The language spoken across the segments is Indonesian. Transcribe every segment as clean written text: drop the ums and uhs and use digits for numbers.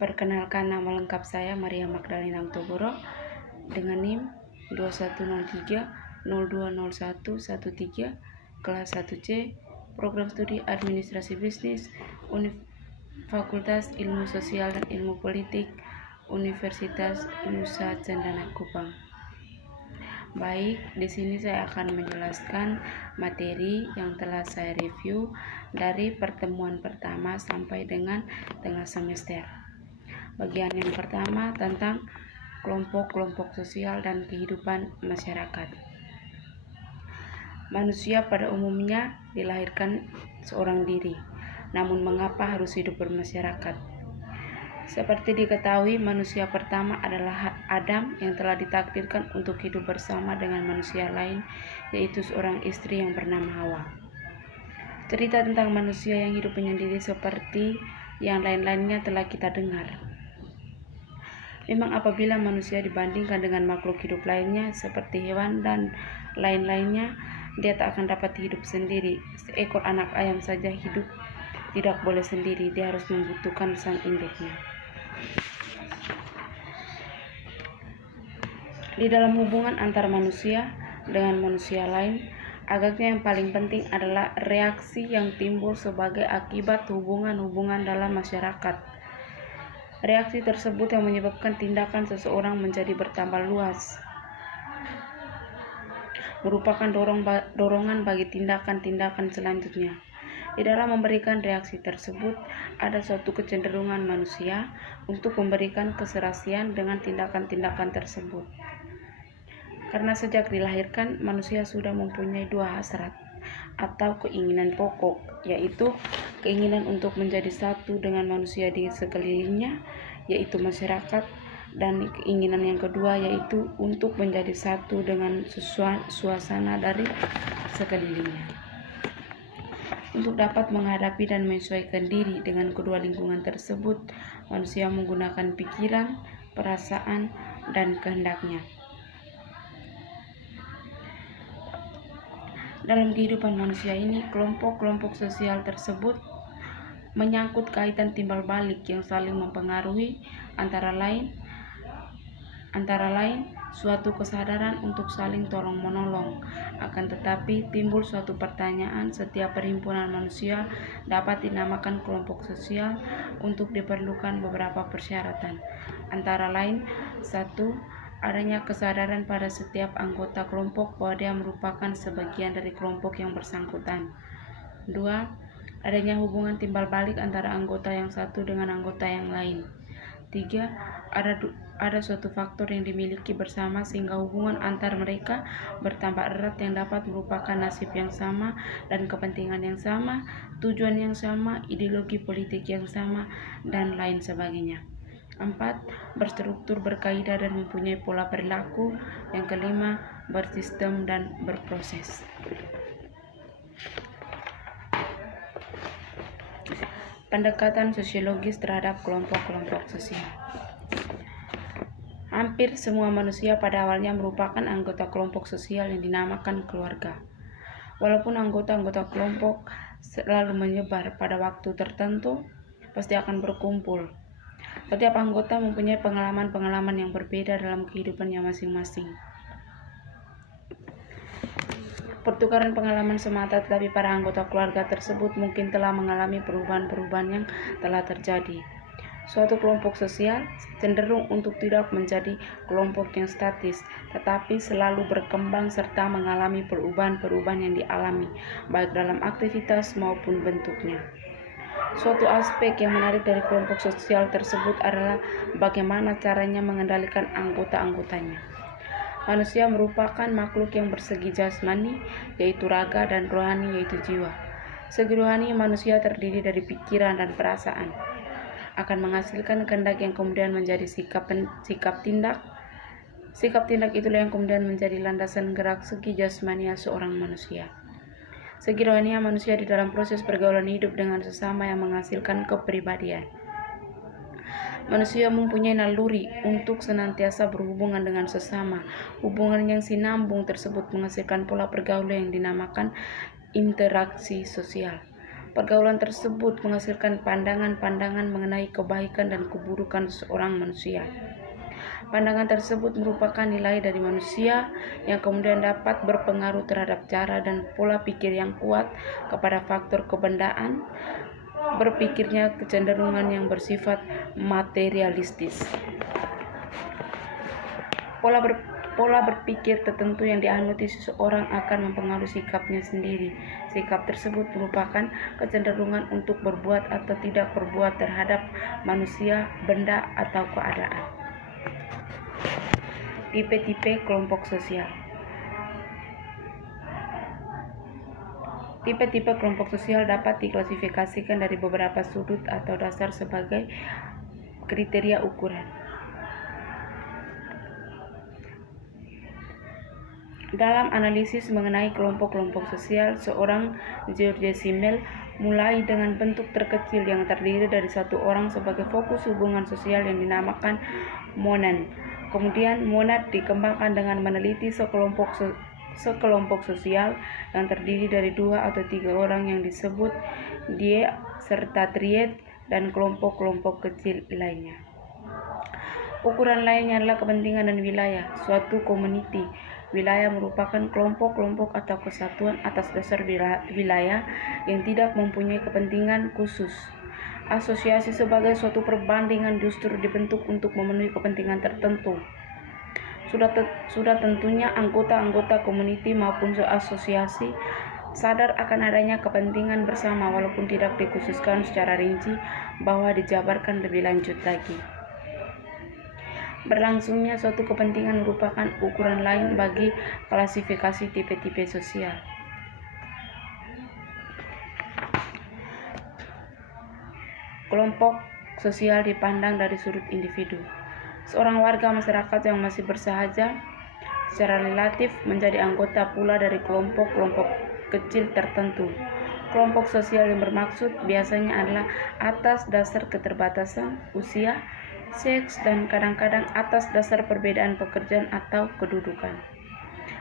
Perkenalkan, nama lengkap saya Maria Magdalena Utoboro dengan NIM 2103020113, kelas 1C, program studi Administrasi Bisnis, Fakultas Ilmu Sosial dan Ilmu Politik, Universitas Nusa Cendana Kupang. Baik, di sini saya akan menjelaskan materi yang telah saya review dari pertemuan pertama sampai dengan tengah semester. Bagian yang pertama tentang kelompok-kelompok sosial dan kehidupan masyarakat. Manusia pada umumnya dilahirkan seorang diri, namun mengapa harus hidup bermasyarakat? Seperti diketahui, manusia pertama adalah Adam yang telah ditakdirkan untuk hidup bersama dengan manusia lain, yaitu seorang istri yang bernama Hawa. Cerita tentang manusia yang hidup menyendiri seperti yang lain-lainnya telah kita dengar. Memang apabila manusia dibandingkan dengan makhluk hidup lainnya seperti hewan dan lain-lainnya, dia tak akan dapat hidup sendiri. Seekor anak ayam saja hidup tidak boleh sendiri, dia harus membutuhkan sang induknya. Di dalam hubungan antar manusia dengan manusia lain, agaknya yang paling penting adalah reaksi yang timbul sebagai akibat hubungan-hubungan dalam masyarakat. Reaksi tersebut yang menyebabkan tindakan seseorang menjadi bertambah luas, merupakan dorongan bagi tindakan-tindakan selanjutnya. Di dalam memberikan reaksi tersebut, ada suatu kecenderungan manusia untuk memberikan keserasian dengan tindakan-tindakan tersebut. Karena sejak dilahirkan, manusia sudah mempunyai dua hasrat atau keinginan pokok, yaitu keinginan untuk menjadi satu dengan manusia di sekelilingnya, yaitu masyarakat, dan keinginan yang kedua yaitu untuk menjadi satu dengan suasana dari sekelilingnya. Untuk dapat menghadapi dan menyesuaikan diri dengan kedua lingkungan tersebut, manusia menggunakan pikiran, perasaan, dan kehendaknya. Dalam kehidupan manusia ini, kelompok-kelompok sosial tersebut menyangkut kaitan timbal balik yang saling mempengaruhi, antara lain suatu kesadaran untuk saling tolong-menolong. Akan tetapi timbul suatu pertanyaan, setiap perhimpunan manusia dapat dinamakan kelompok sosial untuk diperlukan beberapa persyaratan. Antara lain, 1. Adanya kesadaran pada setiap anggota kelompok bahwa dia merupakan sebagian dari kelompok yang bersangkutan. 2. Adanya hubungan timbal balik antara anggota yang satu dengan anggota yang lain. 3. Ada suatu faktor yang dimiliki bersama sehingga hubungan antar mereka bertambah erat yang dapat merupakan nasib yang sama dan kepentingan yang sama, tujuan yang sama, ideologi politik yang sama, dan lain sebagainya. 4. Berstruktur, berkaidah, dan mempunyai pola perilaku. Yang kelima, bersistem dan berproses. Pendekatan sosiologis terhadap kelompok-kelompok sosial. Hampir semua manusia pada awalnya merupakan anggota kelompok sosial yang dinamakan keluarga. Walaupun anggota-anggota kelompok selalu menyebar pada waktu tertentu, pasti akan berkumpul. Setiap anggota mempunyai pengalaman-pengalaman yang berbeda dalam kehidupannya masing-masing. Pertukaran pengalaman semata, tetapi para anggota keluarga tersebut mungkin telah mengalami perubahan-perubahan yang telah terjadi. Suatu kelompok sosial cenderung untuk tidak menjadi kelompok yang statis, tetapi selalu berkembang serta mengalami perubahan-perubahan yang dialami, baik dalam aktivitas maupun bentuknya. Suatu aspek yang menarik dari kelompok sosial tersebut adalah bagaimana caranya mengendalikan anggota-anggotanya. Manusia merupakan makhluk yang bersegi jasmani, yaitu raga, dan rohani, yaitu jiwa. Segi rohani manusia terdiri dari pikiran dan perasaan, akan menghasilkan kehendak yang kemudian menjadi sikap tindak. Sikap tindak itulah yang kemudian menjadi landasan gerak segi jasmania seorang manusia. Segi rohani manusia di dalam proses pergaulan hidup dengan sesama yang menghasilkan kepribadian. Manusia mempunyai naluri untuk senantiasa berhubungan dengan sesama. Hubungan yang sinambung tersebut menghasilkan pola pergaulan yang dinamakan interaksi sosial. Pergaulan tersebut menghasilkan pandangan-pandangan mengenai kebaikan dan keburukan seorang manusia. Pandangan tersebut merupakan nilai dari manusia yang kemudian dapat berpengaruh terhadap cara dan pola pikir yang kuat kepada faktor kebendaan berpikirnya, kecenderungan yang bersifat materialistis. Pola berpikir tertentu yang dianuti seseorang akan mempengaruhi sikapnya sendiri. Sikap tersebut merupakan kecenderungan untuk berbuat atau tidak berbuat terhadap manusia, benda, atau keadaan. Tipe-tipe kelompok sosial. Tipe-tipe kelompok sosial dapat diklasifikasikan dari beberapa sudut atau dasar sebagai kriteria ukuran. Dalam analisis mengenai kelompok-kelompok sosial, seorang George Simmel mulai dengan bentuk terkecil yang terdiri dari satu orang sebagai fokus hubungan sosial yang dinamakan monan. Kemudian monad dikembangkan dengan meneliti sekelompok sosial yang terdiri dari 2 atau 3 orang yang disebut die serta triad dan kelompok-kelompok kecil lainnya. Ukuran lainnya adalah kepentingan dan wilayah. Suatu community wilayah merupakan kelompok-kelompok atau kesatuan atas dasar wilayah yang tidak mempunyai kepentingan khusus. Asosiasi sebagai suatu perbandingan justru dibentuk untuk memenuhi kepentingan tertentu. Sudah tentunya anggota-anggota community maupun asosiasi sadar akan adanya kepentingan bersama walaupun tidak dikhususkan secara rinci bahwa dijabarkan lebih lanjut lagi. Berlangsungnya suatu kepentingan merupakan ukuran lain bagi klasifikasi tipe-tipe sosial. Kelompok sosial dipandang dari sudut individu. Seorang warga masyarakat yang masih bersahaja secara relatif menjadi anggota pula dari kelompok-kelompok kecil tertentu. Kelompok sosial yang bermaksud biasanya adalah atas dasar keterbatasan, usia, seks, dan kadang-kadang atas dasar perbedaan pekerjaan atau kedudukan.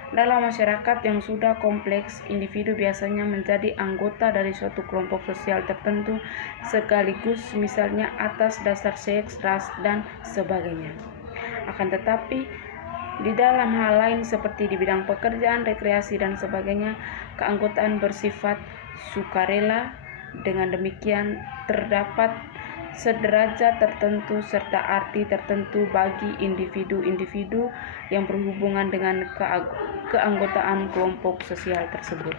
Dalam masyarakat yang sudah kompleks, individu biasanya menjadi anggota dari suatu kelompok sosial tertentu sekaligus, misalnya atas dasar seks, ras, dan sebagainya. Akan tetapi, di dalam hal lain seperti di bidang pekerjaan, rekreasi, dan sebagainya, keanggotaan bersifat sukarela. Dengan demikian, terdapat sederajat tertentu serta arti tertentu bagi individu-individu yang berhubungan dengan keanggotaan kelompok sosial tersebut.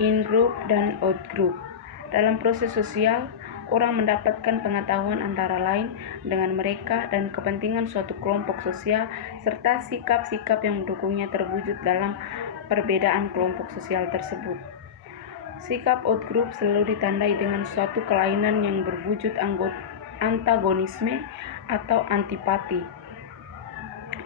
In-group dan out-group. Dalam proses sosial, orang mendapatkan pengetahuan antara lain dengan mereka dan kepentingan suatu kelompok sosial serta sikap-sikap yang mendukungnya terwujud dalam perbedaan kelompok sosial tersebut. Sikap outgroup selalu ditandai dengan suatu kelainan yang berwujud antagonisme atau antipati.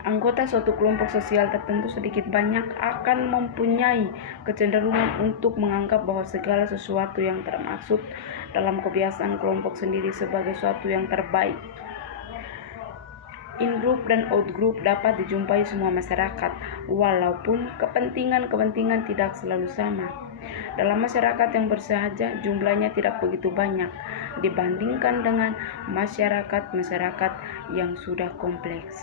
Anggota suatu kelompok sosial tertentu sedikit banyak akan mempunyai kecenderungan untuk menganggap bahwa segala sesuatu yang termaksud dalam kebiasaan kelompok sendiri sebagai sesuatu yang terbaik. In-group dan out-group dapat dijumpai semua masyarakat, walaupun kepentingan-kepentingan tidak selalu sama. Dalam masyarakat yang bersahaja, jumlahnya tidak begitu banyak dibandingkan dengan masyarakat-masyarakat yang sudah kompleks.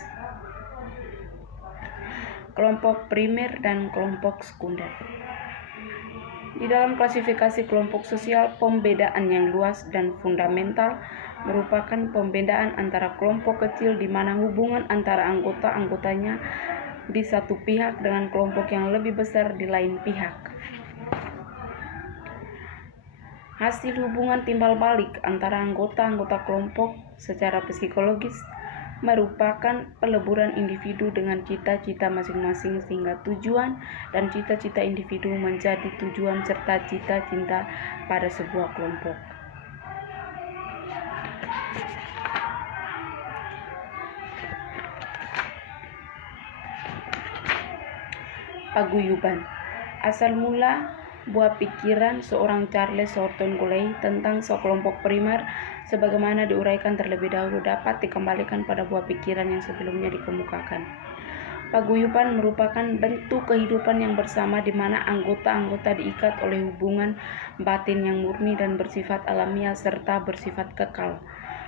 Kelompok primer dan kelompok sekunder. Di dalam klasifikasi kelompok sosial, pembedaan yang luas dan fundamental merupakan pembedaan antara kelompok kecil di mana hubungan antara anggota-anggotanya di satu pihak dengan kelompok yang lebih besar di lain pihak. Hasil hubungan timbal balik antara anggota-anggota kelompok secara psikologis merupakan peleburan individu dengan cita-cita masing-masing sehingga tujuan dan cita-cita individu menjadi tujuan serta cita-cita pada sebuah kelompok. Paguyuban. Asal mula buah pikiran seorang Charles Horton Cooley tentang sekelompok primer sebagaimana diuraikan terlebih dahulu dapat dikembalikan pada buah pikiran yang sebelumnya dikemukakan. Paguyuban merupakan bentuk kehidupan yang bersama di mana anggota-anggota diikat oleh hubungan batin yang murni dan bersifat alamiah serta bersifat kekal.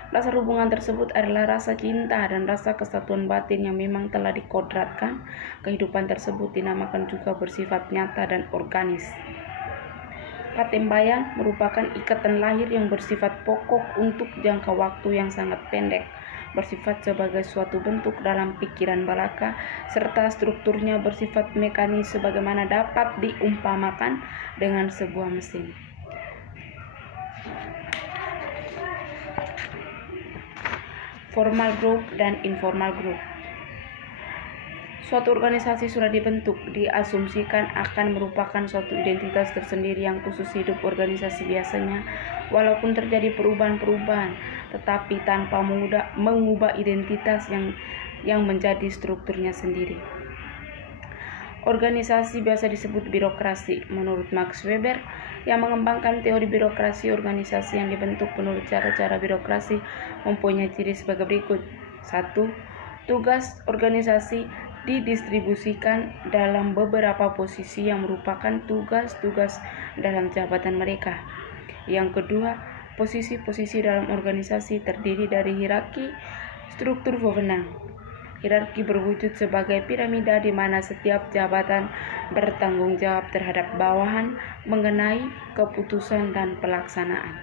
Dasar hubungan tersebut adalah rasa cinta dan rasa kesatuan batin yang memang telah dikodratkan. Kehidupan tersebut dinamakan juga bersifat nyata dan organis. Patembayan merupakan ikatan lahir yang bersifat pokok untuk jangka waktu yang sangat pendek, bersifat sebagai suatu bentuk dalam pikiran balaka, serta strukturnya bersifat mekanis sebagaimana dapat diumpamakan dengan sebuah mesin. Formal group dan informal group. Suatu organisasi sudah dibentuk, diasumsikan akan merupakan suatu identitas tersendiri yang khusus hidup organisasi biasanya, walaupun terjadi perubahan-perubahan, tetapi tanpa mengubah identitas yang menjadi strukturnya sendiri. Organisasi biasa disebut birokrasi. Menurut Max Weber, yang mengembangkan teori birokrasi, organisasi yang dibentuk menurut cara-cara birokrasi mempunyai ciri sebagai berikut. 1. Tugas organisasi didistribusikan dalam beberapa posisi yang merupakan tugas-tugas dalam jabatan mereka. Yang kedua, posisi-posisi dalam organisasi terdiri dari hierarki, struktur wewenang. Hierarki berwujud sebagai piramida di mana setiap jabatan bertanggung jawab terhadap bawahan mengenai keputusan dan pelaksanaan.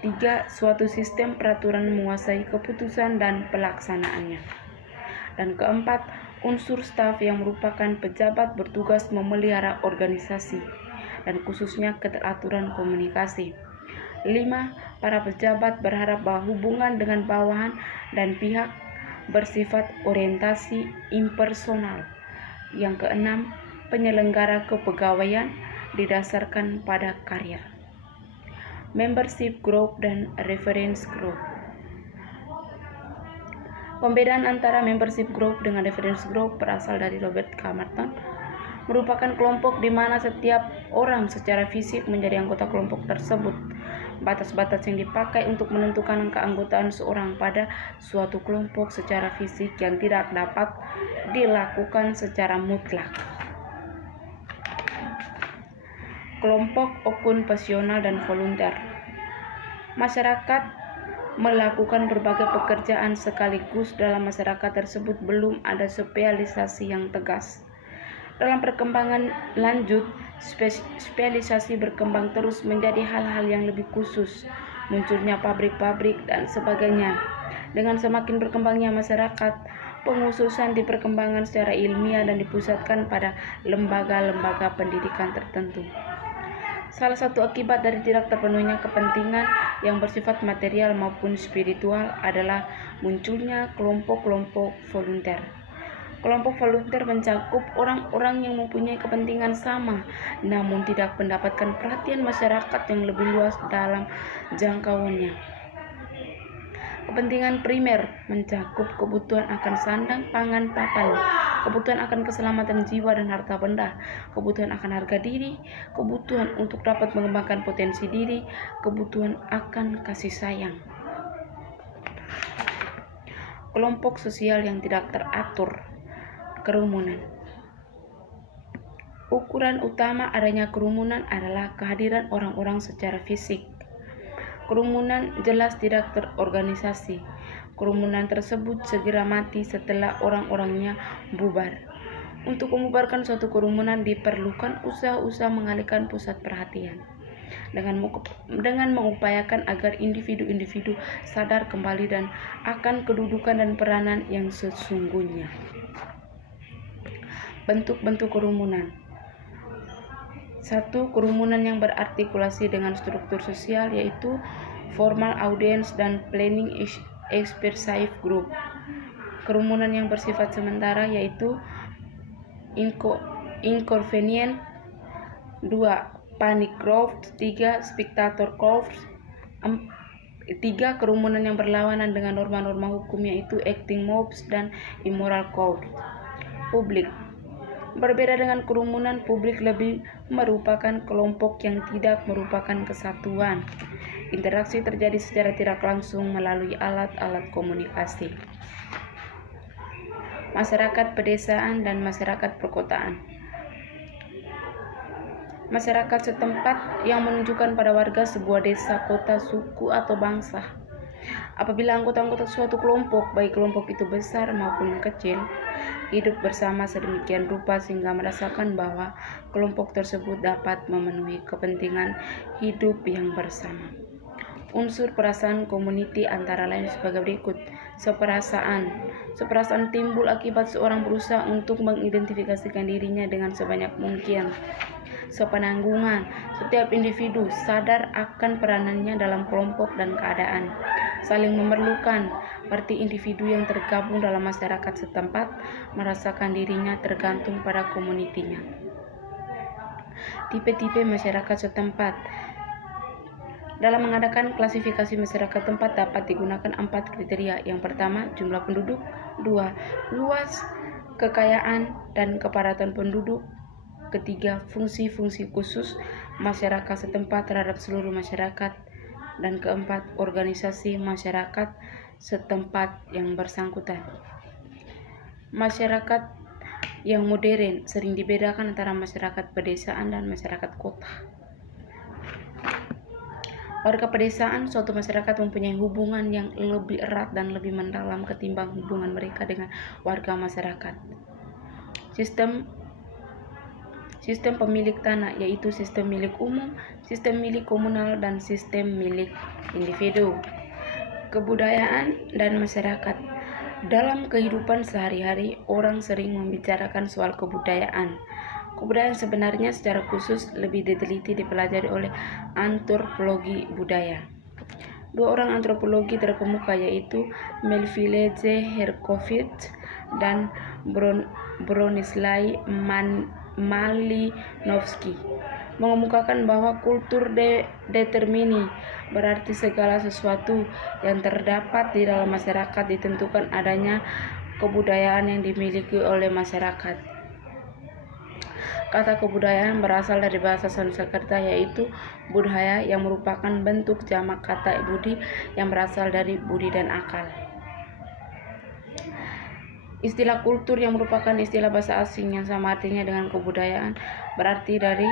3. Suatu sistem peraturan menguasai keputusan dan pelaksanaannya. Dan keempat, unsur staf yang merupakan pejabat bertugas memelihara organisasi dan khususnya keteraturan komunikasi. 5. Para pejabat berharap bahwa hubungan dengan bawahan dan pihak bersifat orientasi impersonal. Yang keenam, penyelenggara kepegawaian didasarkan pada karya. Membership group dan reference group. Pembedaan antara membership group dengan reference group berasal dari Robert K. Martin. Merupakan kelompok di mana setiap orang secara fisik menjadi anggota kelompok tersebut. Batas-batas yang dipakai untuk menentukan keanggotaan seorang pada suatu kelompok secara fisik yang tidak dapat dilakukan secara mutlak. Kelompok okunpasional dan volunteer. Masyarakat melakukan berbagai pekerjaan sekaligus. Dalam masyarakat tersebut belum ada spesialisasi yang tegas. Dalam perkembangan lanjut, spesialisasi berkembang terus menjadi hal-hal yang lebih khusus, munculnya pabrik-pabrik dan sebagainya. Dengan semakin berkembangnya masyarakat, pengkhususan diperkembangkan secara ilmiah dan dipusatkan pada lembaga-lembaga pendidikan tertentu. Salah satu akibat dari tidak terpenuhnya kepentingan yang bersifat material maupun spiritual adalah munculnya kelompok-kelompok volunteer. Kelompok volunteer mencakup orang-orang yang mempunyai kepentingan sama, namun tidak mendapatkan perhatian masyarakat yang lebih luas dalam jangkauannya. Kepentingan primer mencakup kebutuhan akan sandang, pangan, papan, kebutuhan akan keselamatan jiwa dan harta benda, kebutuhan akan harga diri, kebutuhan untuk dapat mengembangkan potensi diri, kebutuhan akan kasih sayang. Kelompok sosial yang tidak teratur. Kerumunan. Ukuran utama adanya kerumunan adalah kehadiran orang-orang secara fisik. Kerumunan jelas tidak terorganisasi. Kerumunan tersebut segera mati setelah orang-orangnya bubar. Untuk membubarkan suatu kerumunan diperlukan usaha-usaha mengalihkan pusat perhatian dengan mengupayakan agar individu-individu sadar kembali dan akan kedudukan dan peranan yang sesungguhnya. Bentuk-bentuk kerumunan. 1. Kerumunan yang berartikulasi dengan struktur sosial, yaitu formal audience dan planning expressive group. Kerumunan yang bersifat sementara, yaitu inconvenient. 2. Panic crowds. 3. Spectator crowds. 3. Kerumunan yang berlawanan dengan norma-norma hukum, yaitu acting mobs dan immoral crowds. Publik. Berbeda dengan kerumunan, publik lebih merupakan kelompok yang tidak merupakan kesatuan. Interaksi terjadi secara tidak langsung melalui alat-alat komunikasi. masyarakat pedesaan, dan masyarakat perkotaan. Masyarakat setempat yang menunjukkan pada warga sebuah desa, kota, suku, atau bangsa. Apabila anggota-anggota suatu kelompok, baik kelompok itu besar maupun kecil, hidup bersama sedemikian rupa sehingga merasakan bahwa kelompok tersebut dapat memenuhi kepentingan hidup yang bersama. Unsur perasaan community antara lain sebagai berikut. Seperasaan timbul akibat seorang berusaha untuk mengidentifikasikan dirinya dengan sebanyak mungkin. Sepenanggungan, setiap individu sadar akan peranannya dalam kelompok dan keadaan. Saling memerlukan, berarti individu yang tergabung dalam masyarakat setempat merasakan dirinya tergantung pada komunitinya. Tipe-tipe masyarakat setempat. Dalam mengadakan klasifikasi masyarakat tempat dapat digunakan 4 kriteria. Yang pertama, jumlah penduduk. 2, luas, kekayaan, dan kepadatan penduduk. Ketiga, fungsi-fungsi khusus masyarakat setempat terhadap seluruh masyarakat. Dan keempat, organisasi masyarakat setempat yang bersangkutan. Masyarakat yang modern sering dibedakan antara masyarakat pedesaan dan masyarakat kota. Warga pedesaan, suatu masyarakat mempunyai hubungan yang lebih erat dan lebih mendalam ketimbang hubungan mereka dengan warga masyarakat. Sistem pemilik tanah, yaitu sistem milik umum, sistem milik komunal, dan sistem milik individu. Kebudayaan dan masyarakat. Dalam kehidupan sehari-hari, orang sering membicarakan soal kebudayaan. Kebudayaan sebenarnya secara khusus lebih diteliti dipelajari oleh antropologi budaya. 2 orang antropologi terkemuka yaitu Melville Herkovits dan Bronislaw Malinowski mengemukakan bahwa kultur determini berarti segala sesuatu yang terdapat di dalam masyarakat ditentukan adanya kebudayaan yang dimiliki oleh masyarakat. Kata kebudayaan berasal dari bahasa Sanskerta yaitu budhaya yang merupakan bentuk jamak kata budi yang berasal dari budi dan akal. Istilah kultur yang merupakan istilah bahasa asing yang sama artinya dengan kebudayaan berarti dari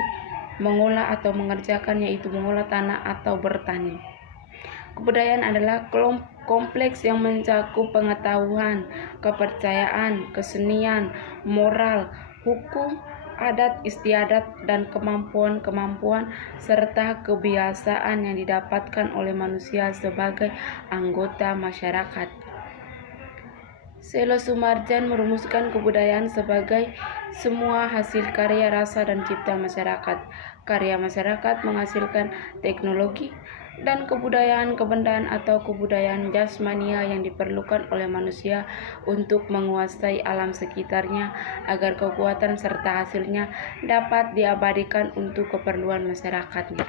mengolah atau mengerjakan yaitu mengolah tanah atau bertani. Kebudayaan adalah kompleks yang mencakup pengetahuan, kepercayaan, kesenian, moral, hukum, adat istiadat, dan kemampuan-kemampuan serta kebiasaan yang didapatkan oleh manusia sebagai anggota masyarakat. Selo Sumarjan merumuskan kebudayaan sebagai semua hasil karya rasa dan cipta masyarakat. Karya masyarakat menghasilkan teknologi dan kebudayaan kebendaan atau kebudayaan jasmania yang diperlukan oleh manusia untuk menguasai alam sekitarnya agar kekuatan serta hasilnya dapat diabadikan untuk keperluan masyarakatnya.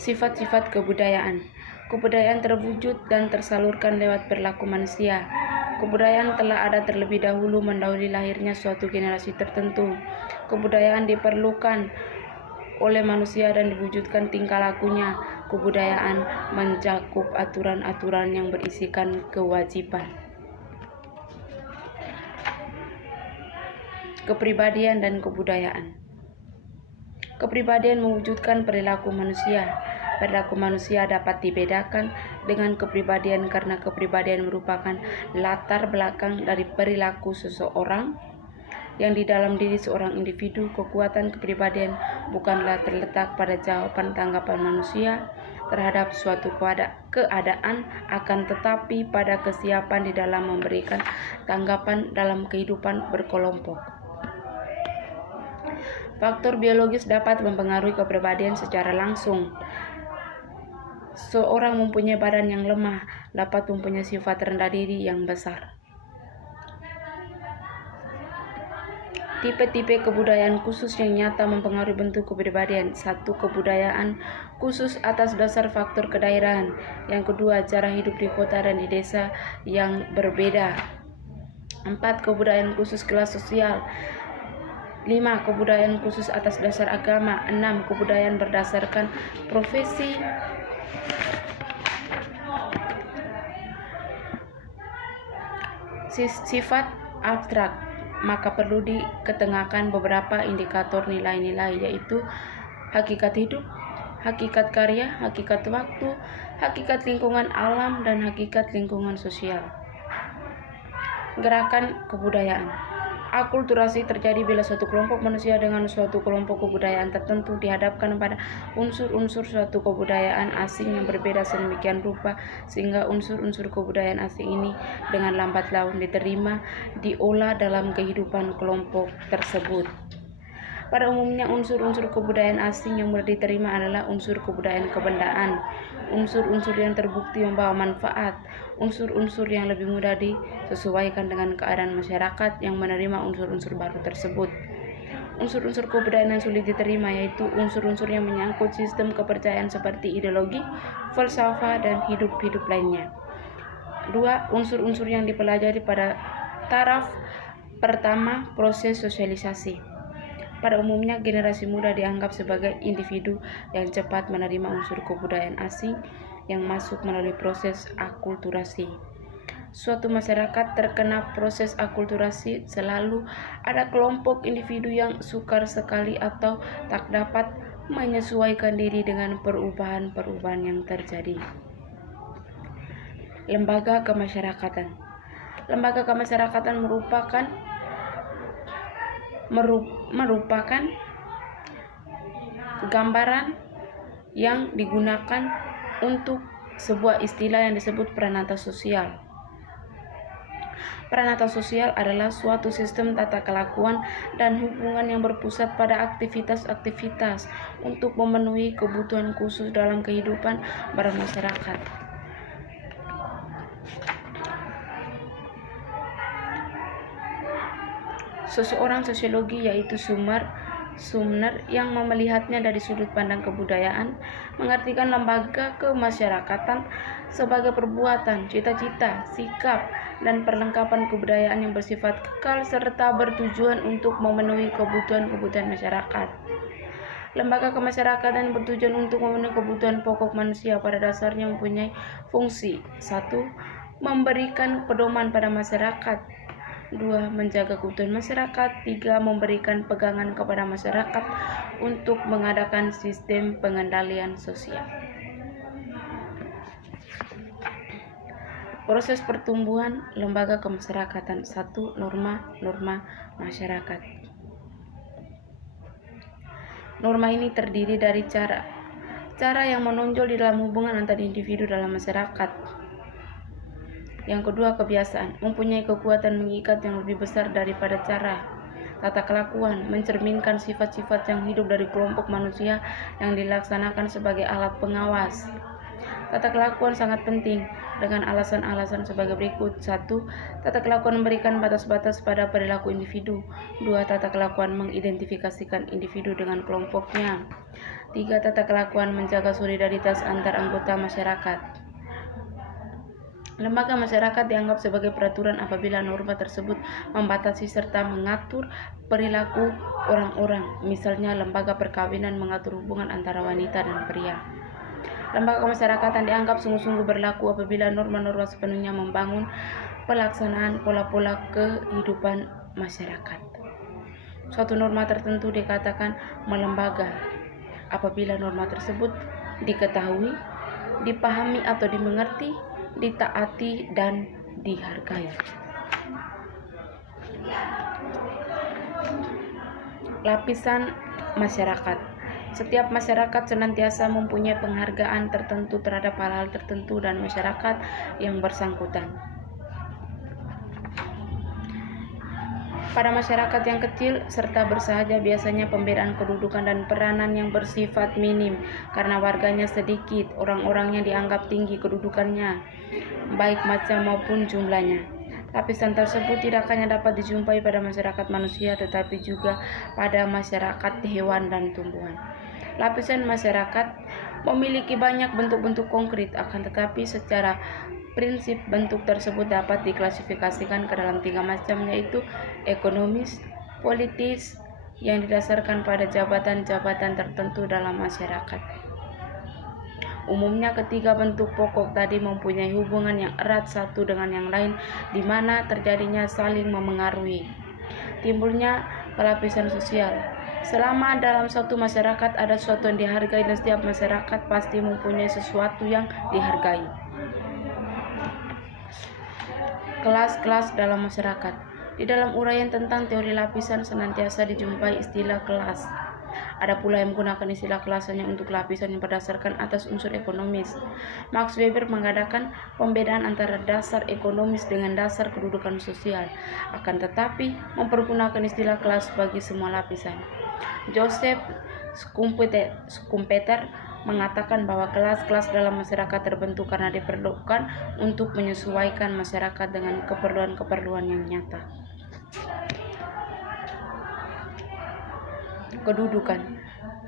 Sifat-sifat kebudayaan. Kebudayaan terwujud dan tersalurkan lewat perilaku manusia. Kebudayaan telah ada terlebih dahulu mendahului lahirnya suatu generasi tertentu. Kebudayaan diperlukan oleh manusia dan diwujudkan tingkah lakunya. Kebudayaan mencakup aturan-aturan yang berisikan kewajiban. Kepribadian dan kebudayaan. Kepribadian mewujudkan perilaku manusia. Perilaku manusia dapat dibedakan dengan kepribadian karena kepribadian merupakan latar belakang dari perilaku seseorang yang di dalam diri seorang individu. Kekuatan kepribadian bukanlah terletak pada jawaban tanggapan manusia terhadap suatu keadaan, akan tetapi pada kesiapan di dalam memberikan tanggapan dalam kehidupan berkelompok. Faktor biologis dapat mempengaruhi kepribadian secara langsung. Seorang mempunyai badan yang lemah dapat mempunyai sifat rendah diri yang besar. Tipe-tipe kebudayaan khusus yang nyata mempengaruhi bentuk kepribadian. 1. Kebudayaan khusus atas dasar faktor kedaerahan. Yang kedua, cara hidup di kota dan di desa yang berbeda. 4. Kebudayaan khusus kelas sosial. 5. Kebudayaan khusus atas dasar agama. 6. Kebudayaan berdasarkan profesi. sifat abstrak, maka perlu diketengahkan beberapa indikator nilai-nilai, yaitu hakikat hidup, hakikat karya, hakikat waktu, hakikat lingkungan alam, dan hakikat lingkungan sosial. Gerakan kebudayaan. Akulturasi terjadi bila suatu kelompok manusia dengan suatu kelompok kebudayaan tertentu dihadapkan pada unsur-unsur suatu kebudayaan asing yang berbeda sedemikian rupa sehingga unsur-unsur kebudayaan asing ini dengan lambat laun diterima, diolah dalam kehidupan kelompok tersebut. Pada umumnya unsur-unsur kebudayaan asing yang mudah diterima adalah unsur kebudayaan kebendaan, unsur-unsur yang terbukti membawa manfaat, unsur-unsur yang lebih mudah disesuaikan dengan keadaan masyarakat yang menerima unsur-unsur baru tersebut. Unsur-unsur kebudayaan yang sulit diterima yaitu unsur-unsur yang menyangkut sistem kepercayaan seperti ideologi, falsafah, dan hidup-hidup lainnya. 2. Unsur-unsur yang dipelajari pada taraf pertama, proses sosialisasi. Pada umumnya, generasi muda dianggap sebagai individu yang cepat menerima unsur kebudayaan asing yang masuk melalui proses akulturasi. Suatu masyarakat terkena proses akulturasi selalu ada kelompok individu yang sukar sekali atau tak dapat menyesuaikan diri dengan perubahan-perubahan yang terjadi. Lembaga kemasyarakatan. Lembaga kemasyarakatan merupakan gambaran yang digunakan untuk sebuah istilah yang disebut peranata sosial. Peranata sosial adalah suatu sistem tata kelakuan dan hubungan yang berpusat pada aktivitas-aktivitas untuk memenuhi kebutuhan khusus dalam kehidupan bermasyarakat. Seseorang sosiologi yaitu Sumner yang melihatnya dari sudut pandang kebudayaan, mengartikan lembaga kemasyarakatan sebagai perbuatan, cita-cita, sikap, dan perlengkapan kebudayaan yang bersifat kekal serta bertujuan untuk memenuhi kebutuhan-kebutuhan masyarakat. Lembaga kemasyarakatan bertujuan untuk memenuhi kebutuhan pokok manusia pada dasarnya mempunyai fungsi 1. Memberikan pedoman pada masyarakat, 2. Menjaga kebutuhan masyarakat, 3. Memberikan pegangan kepada masyarakat untuk mengadakan sistem pengendalian sosial. Proses pertumbuhan lembaga kemasyarakatan. 1. Norma masyarakat. Norma ini terdiri dari cara yang menonjol di dalam hubungan antar individu dalam masyarakat. Yang kedua, kebiasaan mempunyai kekuatan mengikat yang lebih besar daripada cara. Tata kelakuan mencerminkan sifat-sifat yang hidup dari kelompok manusia yang dilaksanakan sebagai alat pengawas. Tata kelakuan sangat penting dengan alasan-alasan sebagai berikut. 1. Tata kelakuan memberikan batas-batas pada perilaku individu. 2. Tata kelakuan mengidentifikasikan individu dengan kelompoknya. 3. Tata kelakuan menjaga solidaritas antar anggota masyarakat. Lembaga masyarakat dianggap sebagai peraturan apabila norma tersebut membatasi serta mengatur perilaku orang-orang. Misalnya, lembaga perkawinan mengatur hubungan antara wanita dan pria. Lembaga kemasyarakatan dianggap sungguh-sungguh berlaku apabila norma-norma sepenuhnya membangun pelaksanaan pola-pola kehidupan masyarakat. Suatu norma tertentu dikatakan melembaga apabila norma tersebut diketahui, dipahami atau dimengerti, ditaati, dan dihargai. Lapisan masyarakat. Setiap masyarakat senantiasa mempunyai penghargaan tertentu terhadap hal-hal tertentu dan masyarakat yang bersangkutan. Pada masyarakat yang kecil serta bersahaja biasanya pembedaan kedudukan dan peranan yang bersifat minim karena warganya sedikit, orang-orangnya dianggap tinggi kedudukannya, baik macam maupun jumlahnya. Lapisan tersebut tidak hanya dapat dijumpai pada masyarakat manusia tetapi juga pada masyarakat hewan dan tumbuhan. Lapisan masyarakat memiliki banyak bentuk-bentuk konkret, akan tetapi secara prinsip bentuk tersebut dapat diklasifikasikan ke dalam 3 macam, yaitu ekonomis, politis, yang didasarkan pada jabatan-jabatan tertentu dalam masyarakat, Umumnya ketiga bentuk pokok tadi mempunyai hubungan yang erat satu dengan yang lain, di mana terjadinya saling memengaruhi. Timbulnya pelapisan sosial. Selama dalam suatu masyarakat ada sesuatu yang dihargai, dan setiap masyarakat pasti mempunyai sesuatu yang dihargai. Kelas-kelas dalam masyarakat. Di dalam uraian tentang teori lapisan senantiasa dijumpai istilah kelas. Ada pula yang menggunakan istilah kelas hanya untuk lapisan yang berdasarkan atas unsur ekonomis. Max Weber mengadakan pembedaan antara dasar ekonomis dengan dasar kedudukan sosial, akan tetapi mempergunakan istilah kelas bagi semua lapisan. Joseph Schumpeter mengatakan bahwa kelas-kelas dalam masyarakat terbentuk karena diperlukan untuk menyesuaikan masyarakat dengan keperluan-keperluan yang nyata.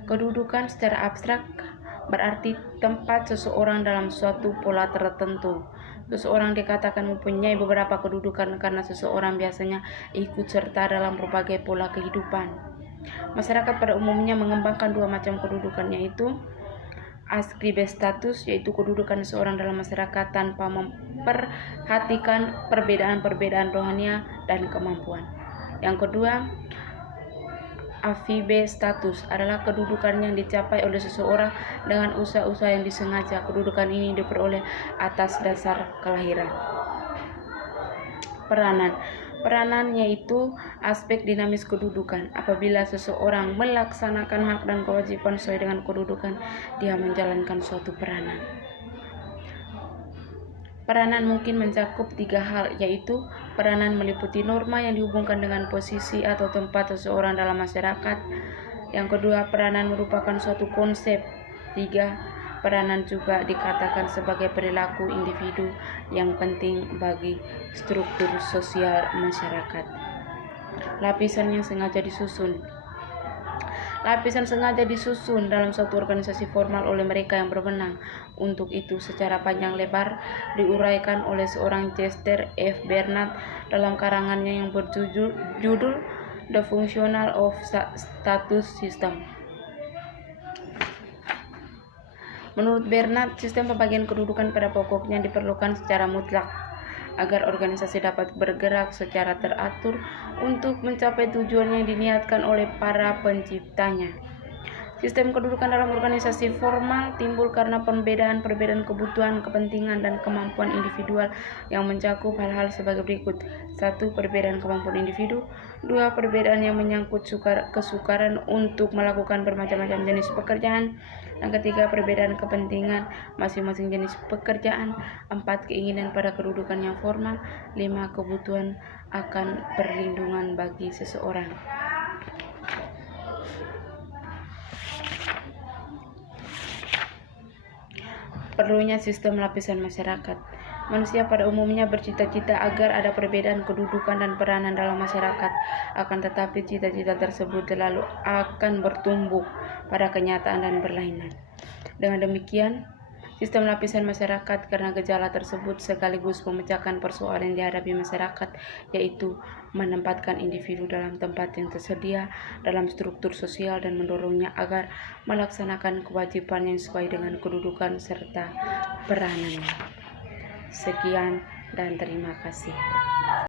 Kedudukan secara abstrak berarti tempat seseorang dalam suatu pola tertentu. Seseorang dikatakan mempunyai beberapa kedudukan karena seseorang biasanya ikut serta dalam berbagai pola kehidupan. Masyarakat pada umumnya mengembangkan dua macam kedudukan, yaitu ascribes status, yaitu kedudukan seseorang dalam masyarakat tanpa memperhatikan perbedaan-perbedaan rohania dan kemampuan. Yang kedua, affide status adalah kedudukan yang dicapai oleh seseorang dengan usaha-usaha yang disengaja. Kedudukan ini diperoleh atas dasar kelahiran. Peranan yaitu aspek dinamis kedudukan. Apabila seseorang melaksanakan hak dan kewajiban sesuai dengan kedudukan, dia menjalankan suatu peranan. Peranan mungkin mencakup tiga hal, yaitu peranan meliputi norma yang dihubungkan dengan posisi atau tempat seseorang dalam masyarakat. Yang kedua, peranan merupakan suatu konsep. Tiga, peranan juga dikatakan sebagai perilaku individu yang penting bagi struktur sosial masyarakat. Lapisan yang sengaja disusun. Lapisan sengaja disusun dalam suatu organisasi formal oleh mereka yang berwenang. Untuk itu, secara panjang lebar diuraikan oleh seorang Chester F. Bernard dalam karangannya yang berjudul The Functional of Status System. Menurut Bernard, sistem pembagian kedudukan pada pokoknya diperlukan secara mutlak agar organisasi dapat bergerak secara teratur untuk mencapai tujuan yang diniatkan oleh para penciptanya. Sistem kedudukan dalam organisasi formal timbul karena perbedaan kebutuhan, kepentingan, dan kemampuan individual yang mencakup hal-hal sebagai berikut. 1. Perbedaan kemampuan individu. 2. Perbedaan yang menyangkut kesukaran untuk melakukan bermacam-macam jenis pekerjaan. Yang ketiga, perbedaan kepentingan masing-masing jenis pekerjaan. 4. Keinginan pada kedudukan yang formal. 5. Kebutuhan akan perlindungan bagi seseorang. Perlunya sistem lapisan masyarakat. Manusia pada umumnya bercita-cita agar ada perbedaan kedudukan dan peranan dalam masyarakat. Akan tetapi cita-cita tersebut selalu akan bertumbuh pada kenyataan dan berlainan. Dengan demikian, sistem lapisan masyarakat karena gejala tersebut sekaligus memecahkan persoalan yang dihadapi masyarakat, yaitu menempatkan individu dalam tempat yang tersedia dalam struktur sosial dan mendorongnya agar melaksanakan kewajiban yang sesuai dengan kedudukan serta peranannya. Sekian dan terima kasih.